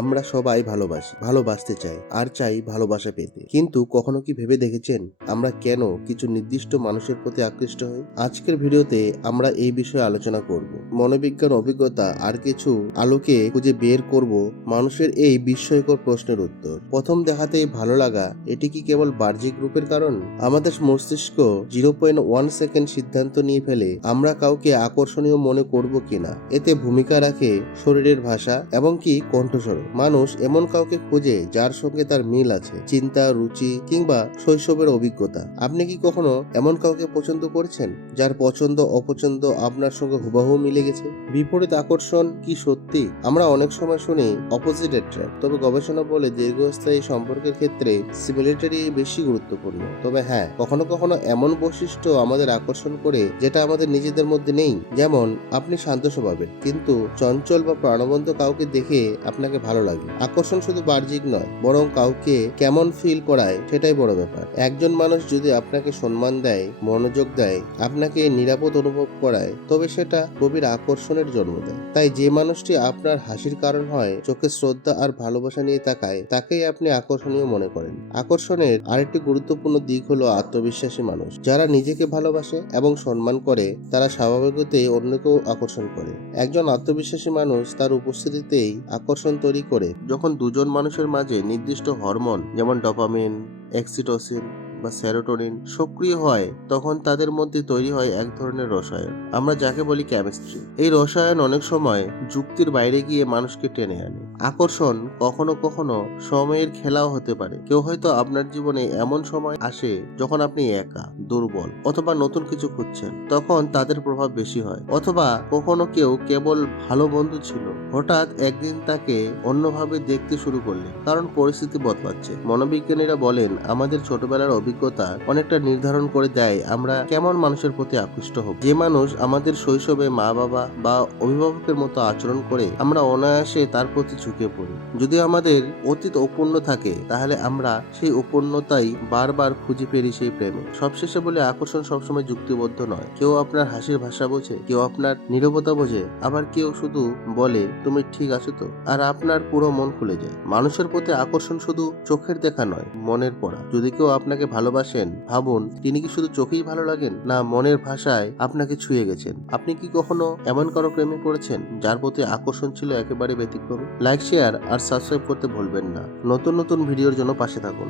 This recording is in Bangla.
আমরা সবাই ভালোবাসি, ভালোবাসতে চাই, আর চাই ভালোবাসা পেতে। কিন্তু কখনো কি ভেবে দেখেছেন আমরা কেন কিছু নির্দিষ্ট মানুষের প্রতি আকৃষ্ট হই? আজকের ভিডিওতে আমরা এই বিষয়ে আলোচনা করব। মনোবিজ্ঞান অভিজ্ঞতা আর কিছু আলোকে খুঁজে বের করব মানুষের এই বিস্ময়কর প্রশ্নের উত্তর। প্রথম দেখাতেই ভালো লাগা, এটি কি কেবল বাহ্যিক রূপের কারণ? আমাদের মস্তিষ্ক জিরো পয়েন্ট ওয়ান সেকেন্ড সিদ্ধান্ত নিয়ে ফেলে আমরা কাউকে আকর্ষণীয় মনে করব কিনা, এতে ভূমিকা রাখে শরীরের ভাষা এবং কি কণ্ঠস্বর। মানুষ এমন কাউকে খোঁজে যার সঙ্গে তার মিল আছে, চিন্তা, রুচি কিংবা শৈশবের অভিজ্ঞতা। আপনি কি কখনো এমন কাউকে পছন্দ করছেন যার পছন্দ, অপছন্দ আপনার সঙ্গে হুবাহু মিলে গেছে? বিপরীত আকর্ষণ কি সত্যি? আমরা অনেক সময় শুনি অপোজিট অ্যাট্রাক্ট তবে গবেষণা বলে দীর্ঘস্থায়ী সম্পর্কের ক্ষেত্রে সিমিলারিটি বেশি গুরুত্বপূর্ণ। তবে হ্যাঁ কখনো কখনো এমন বৈশিষ্ট্য আমাদের আকর্ষণ করে যেটা আমাদের নিজেদের মধ্যে নেই। যেমন, আপনি শান্ত স্বভাবের, কিন্তু চঞ্চল বা প্রাণবন্ত কাউকে দেখে আপনাকে ভালো লাগে। আকর্ষণ শুধু বাহ্যিক নয়, বরং কাউকে কেমন ফিল করায় সেটাই বড় ব্যাপার। একজন মানুষ যদি আপনাকে সম্মান দেয়, মনোযোগ দেয়, আপনাকে নিরাপদ অনুভব করায়, তবে সেটা গভীর আকর্ষণের জন্ম দেয়। তাই যে মানুষটি আপনার হাসির কারণ হয়, চোখে শ্রদ্ধা আর ভালোবাসা নিয়ে তাকায়, তাকেই আপনি আকর্ষণীয় মনে করেন। আকর্ষণের আরেকটি গুরুত্বপূর্ণ দিক হলো আত্মবিশ্বাসী মানুষ। যারা নিজেকে ভালোবাসে এবং সম্মান করে, তারা স্বাভাবিকতেই অন্যকেও আকর্ষণ করে। একজন আত্মবিশ্বাসী মানুষ তার উপস্থিতিতেই আকর্ষণ তৈরি করে। যখন দুজন মানুষের মাঝে নির্দিষ্ট হরমোন যেমন ডপামিন এক্সিটোসিন বা সেরোটোনিন সক্রিয় হয়, তখন তাদের মধ্যে তৈরি হয় এক ধরনের রসায়ন। আমরা যাকে বলি কেমিস্ট্রি এই রসায়ন অনেক সময় যুক্তির বাইরে গিয়ে মানুষকে টেনে আনে। আকর্ষণ কখনো কখনো সময়ের খেলাও হতে পারে। কেউ হয়তো আপনার জীবনে এমন সময় আসে যখন আপনি একা, দুর্বল অথবা নতুন কিছু খুঁজছেন, তখন তাদের প্রভাব বেশি হয়। অথবা কখনো কেউ কেবল ভালো বন্ধু ছিল, হঠাৎ একদিন তাকে অন্যভাবে দেখতে শুরু করলেন। কারণ পরিস্থিতি বদলাচ্ছে। মনোবিজ্ঞানীরা বলেন, আমাদের ছোটবেলার অভিজ্ঞতা অনেকটা নির্ধারণ করে দেয় আমরা কেমন মানুষের প্রতি আকৃষ্ট হব। যে মানুষ আমাদের শৈশবে মা বাবা বা অভিভাবকের মতো আচরণ করে আমরা অনায়াসে তার প্রতি ঝুঁকে পড়ি। যদি আমাদের অতীত অপূর্ণ থাকে, তাহলে আমরা সেই অপূর্ণতাই বারবার খুঁজে পেরি সেই প্রেমে। সবশেষে বলে আকর্ষণ সবসময় যুক্তিবদ্ধ নয়। কেউ আপনার হাসির ভাষা বোঝে, কেউ আপনার নীরবতা বোঝে, আবার কেউ শুধু বলে, তুমি ঠিক আছো তো? আর আপনার পুরো মন খুলে যায়। মানুষের প্রতি আকর্ষণ শুধু চোখের দেখা নয়, মনের পড়া। যদি কেউ আপনাকে ভালোবাসেন, ভাবুন, তিনি কি শুধু চোখেই ভালো লাগেন, না মনের ভাষায় আপনাকে ছুঁয়ে গেছেন? আপনি কি কখনো এমন কারও প্রেমে পড়েছেন, যার প্রতি আকর্ষণ ছিল একেবারে ব্যতিক্রম? লাইক, শেয়ার আর সাবস্ক্রাইব করতে ভুলবেন না। নতুন নতুন ভিডিওর জন্য পাশে থাকুন।